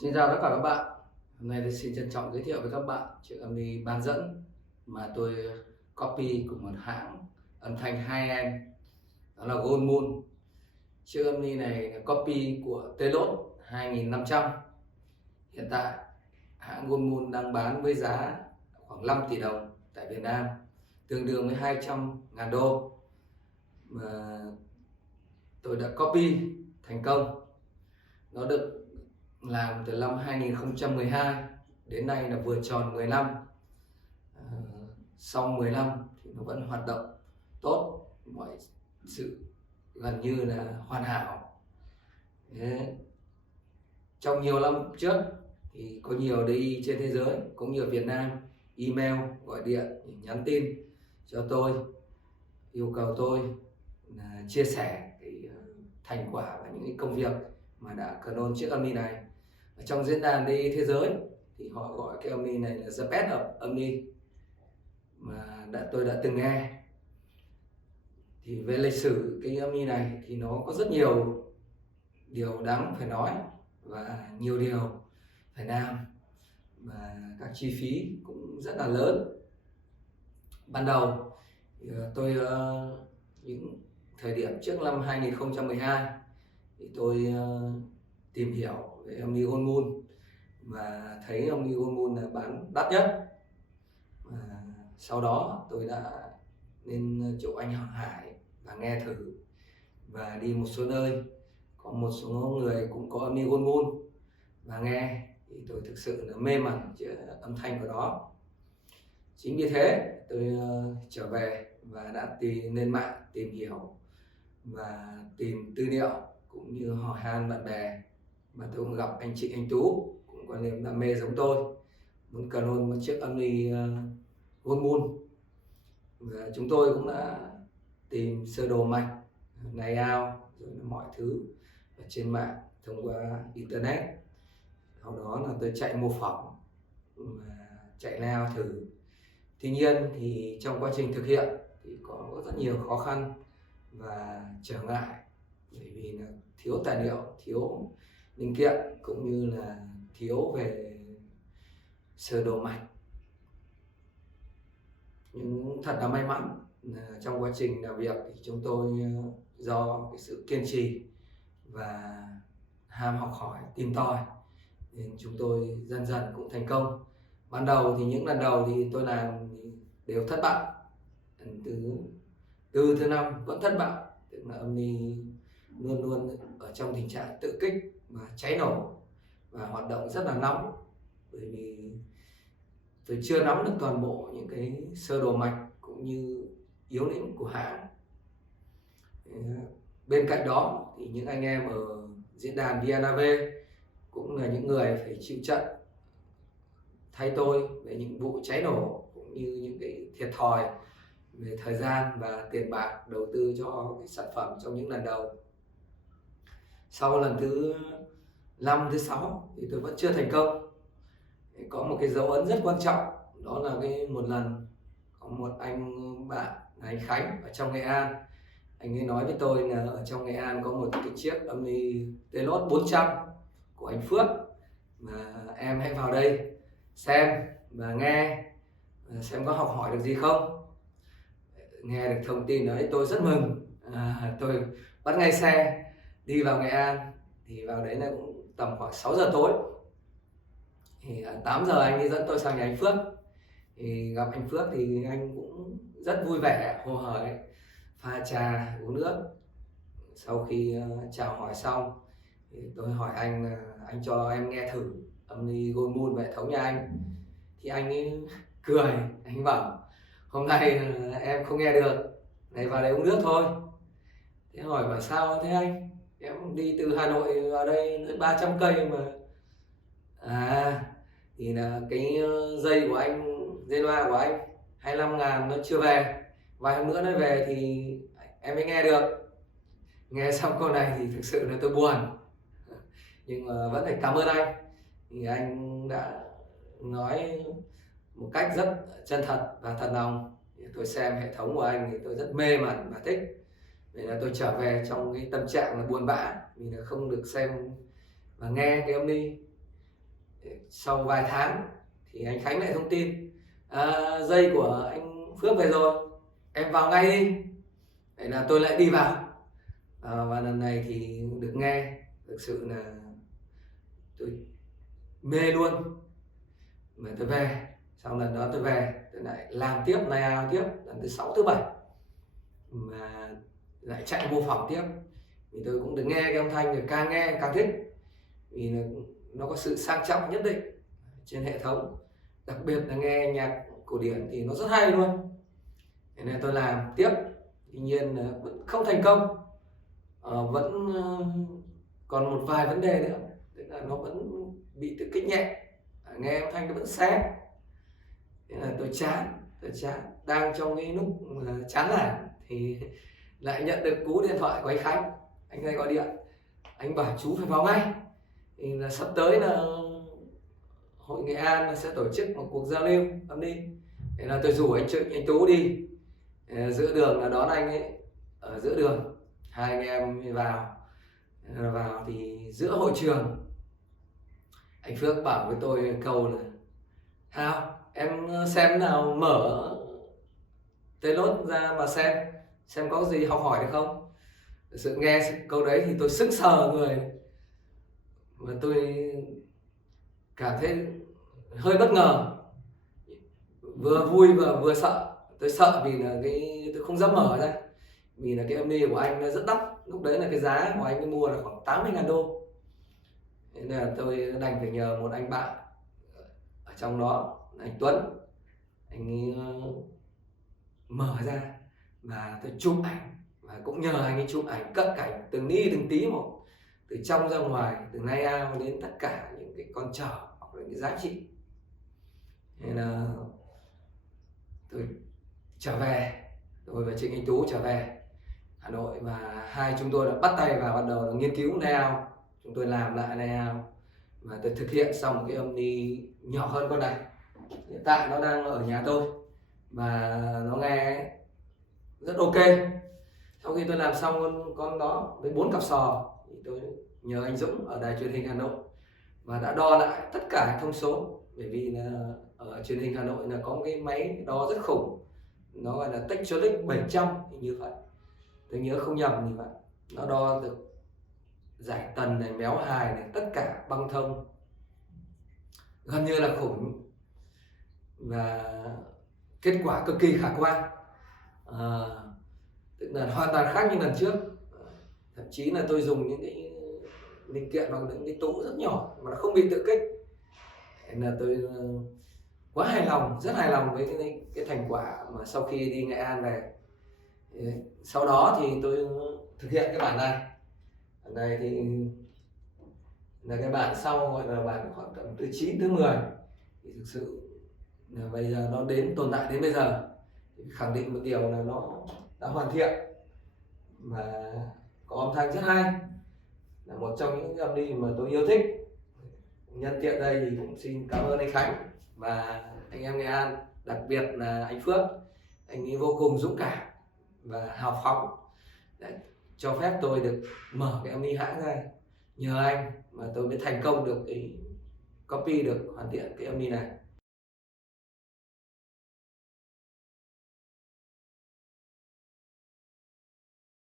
Xin chào tất cả các bạn. Hôm nay tôi xin trân trọng giới thiệu với các bạn chiếc âm ly bán dẫn mà tôi copy của một hãng âm thanh high-end, đó là Gold Moon. Chiếc âm ly này là copy của Telot 2500. Hiện tại hãng Gold Moon đang bán với giá khoảng 5 tỷ đồng tại Việt Nam, tương đương với 200.000 đô. Mà tôi đã copy thành công. Nó được làm từ năm 2012 đến nay là vừa tròn 10 năm. Sau 10 năm thì nó vẫn hoạt động tốt, mọi sự gần như là hoàn hảo. Thế, trong nhiều năm trước thì có nhiều DI trên thế giới cũng như ở Việt Nam email, gọi điện, nhắn tin cho tôi, yêu cầu tôi là chia sẻ cái thành quả và những cái công việc mà đã clone chiếc âm ly này. Ở trong diễn đàn đi thế giới thì họ gọi cái âm ly này là the best of âm ly mà tôi đã từng nghe. Thì về lịch sử cái âm ly này thì nó có rất nhiều điều đáng phải nói và nhiều điều phải làm, và các chi phí cũng rất là lớn. Ban đầu thì tôi những thời điểm trước năm 2012 thì tôi tìm hiểu về âm ly Gold Moon và thấy âm ly Gold Moon là bán đắt nhất. Và sau đó tôi đã lên chỗ anh Hoàng Hải và nghe thử, và đi một số nơi có một số người cũng có âm ly Gold Moon và nghe thì tôi thực sự là mê mẩn âm thanh của nó. Chính vì thế tôi trở về và đã lên mạng tìm hiểu và tìm tư liệu cũng như hỏi han bạn bè, và tôi cũng gặp anh Trịnh Anh Tú cũng có niềm đam mê giống tôi, muốn clone một chiếc âm ly Gold Moon. Và chúng tôi cũng đã tìm sơ đồ mạch, layout rồi là mọi thứ ở trên mạng thông qua internet. Sau đó là tôi chạy mô phỏng và chạy layout thử. Tuy nhiên thì trong quá trình thực hiện thì có rất nhiều khó khăn và trở ngại, bởi vì là thiếu tài liệu, thiếu linh kiện cũng như là thiếu về sơ đồ mạch. Nhưng thật là may mắn là trong quá trình làm việc thì chúng tôi do cái sự kiên trì và ham học hỏi tìm tòi nên chúng tôi dần dần cũng thành công. Ban đầu thì những lần đầu thì tôi làm thì đều thất bại, lần thứ thứ năm vẫn thất bại, tức là âm ly luôn luôn ở trong tình trạng tự kích và cháy nổ và hoạt động rất là nóng, bởi vì tôi chưa nắm được toàn bộ những cái sơ đồ mạch cũng như yếu lĩnh của hãng. Bên cạnh đó thì những anh em ở diễn đàn VNAV cũng là những người phải chịu trận thay tôi về những vụ cháy nổ cũng như những cái thiệt thòi về thời gian và tiền bạc đầu tư cho cái sản phẩm trong những lần đầu. Sau lần thứ 5, thứ 6 thì tôi vẫn chưa thành công. Có một cái dấu ấn rất quan trọng, đó là một lần có một anh bạn là anh Khánh ở trong Nghệ An. Anh ấy nói với tôi là ở trong Nghệ An có một cái chiếc âm ly Telot 400 của anh Phước, mà em hãy vào đây xem và nghe xem có học hỏi được gì không. Nghe được thông tin đấy tôi rất mừng. Tôi bắt ngay xe đi vào Nghệ An, thì vào đấy là cũng tầm khoảng 6 giờ tối. Thì 8 giờ anh ấy dẫn tôi sang nhà anh Phước. Thì gặp anh Phước thì anh cũng rất vui vẻ, hồ hởi, pha trà uống nước. Sau khi chào hỏi xong thì tôi hỏi anh là anh cho em nghe thử âm ly Gold Moon hệ thống nhà anh. Thì anh ấy cười, anh bảo hôm nay em không nghe được, này vào đây uống nước thôi. Thế hỏi bảo sao thế anh, em đi từ Hà Nội vào đây 300 cây mà. Thì là cái dây của anh, dây loa của anh 25.000 nó chưa về, vài hôm nữa nó về thì em mới nghe được. Nghe xong câu này thì thực sự là tôi buồn, nhưng mà vẫn phải cảm ơn anh. Thì anh đã nói một cách rất chân thật và thật lòng. Tôi xem hệ thống của anh thì tôi rất mê mẩn và thích. Vậy là tôi trở về trong cái tâm trạng là buồn bã vì là không được xem và nghe cái âm ly. Sau vài tháng thì anh Khánh lại thông tin dây của anh Phước về rồi, em vào ngay đi. Thế là tôi lại đi vào, và lần này thì được nghe, thực sự là tôi mê luôn. Mà tôi về, sau lần đó tôi về tôi lại làm tiếp layout tiếp lần thứ 6 thứ 7, mà lại chạy mô phỏng tiếp, vì tôi cũng được nghe cái âm thanh, được càng nghe càng thích, vì nó có sự sang trọng nhất định trên hệ thống, đặc biệt là nghe nhạc cổ điển thì nó rất hay luôn. Thế nên tôi làm tiếp, tuy nhiên là vẫn không thành công, vẫn còn một vài vấn đề nữa, tức là nó vẫn bị tự kích nhẹ, nghe âm thanh nó vẫn xé. Thế là tôi chán, đang trong cái lúc chán nản thì lại nhận được cú điện thoại của anh Khánh. Anh ấy gọi điện, anh bảo chú phải vào ngay, thì là sắp tới là Hội Nghệ An sẽ tổ chức một cuộc giao lưu âm đi. Thế là tôi rủ anh Trịnh, anh Tú đi. Giữa đường là đón anh ấy, ở giữa đường hai anh em vào thì giữa hội trường anh Phước bảo với tôi câu là: Thao, em xem nào, mở Telot ra mà xem có gì học hỏi được không. Thực sự nghe câu đấy thì tôi sững sờ người, và tôi cảm thấy hơi bất ngờ, vừa vui và vừa sợ. Tôi sợ vì là tôi không dám mở ra, vì là cái âm ly của anh nó rất đắt. Lúc đấy là cái giá của anh mua là khoảng 80.000 đô. Thế nên là tôi đành phải nhờ một anh bạn ở trong đó, anh Tuấn, anh ấy mở ra và tôi chụp ảnh, và cũng nhờ anh ấy chụp ảnh cận cảnh từng ly từng tí một, từ trong ra ngoài, từ layout đến tất cả những cái con trở hoặc là những giá trị. Nên là tôi trở về, tôi và Trịnh Anh Tú trở về Hà Nội, và hai chúng tôi đã bắt tay vào, bắt đầu nghiên cứu layout. Chúng tôi làm lại layout và tôi thực hiện xong một cái âm ly nhỏ hơn con này. Hiện tại nó đang ở nhà tôi và nó nghe rất ok. Sau khi tôi làm xong con đó với 4 cặp sò thì tôi nhờ anh Dũng ở đài truyền hình Hà Nội và đã đo lại tất cả thông số, bởi vì là ở truyền hình Hà Nội là có một cái máy đo rất khủng, nó gọi là Techtronix 700 thì như vậy, tôi nhớ không nhầm thì vậy. Nó đo được giải tần này, méo hài này, tất cả băng thông, gần như là khủng, và kết quả cực kỳ khả quan. Tức là hoàn toàn khác như lần trước. Thậm chí là tôi dùng những cái linh kiện hoặc những cái tủ rất nhỏ mà nó không bị tự kích. Nên là tôi quá hài lòng, rất hài lòng với cái thành quả mà sau khi đi Nghệ An về. Sau đó thì tôi thực hiện cái bản này. Bản này thì là cái bản sau, gọi là bản khoảng tầm từ 9 tới 10. Thì thực sự là bây giờ nó tồn tại đến bây giờ, thì khẳng định một điều là nó đã hoàn thiện và có âm thanh rất hay, là một trong những âm ly mà tôi yêu thích. Nhân tiện đây thì cũng xin cảm ơn anh Khánh và anh em Nghệ An, đặc biệt là anh Phước. Anh ấy vô cùng dũng cảm và hào phóng để cho phép tôi được mở cái âm ly hãng ra. Nhờ anh mà tôi mới thành công được cái copy, được hoàn thiện cái âm ly này.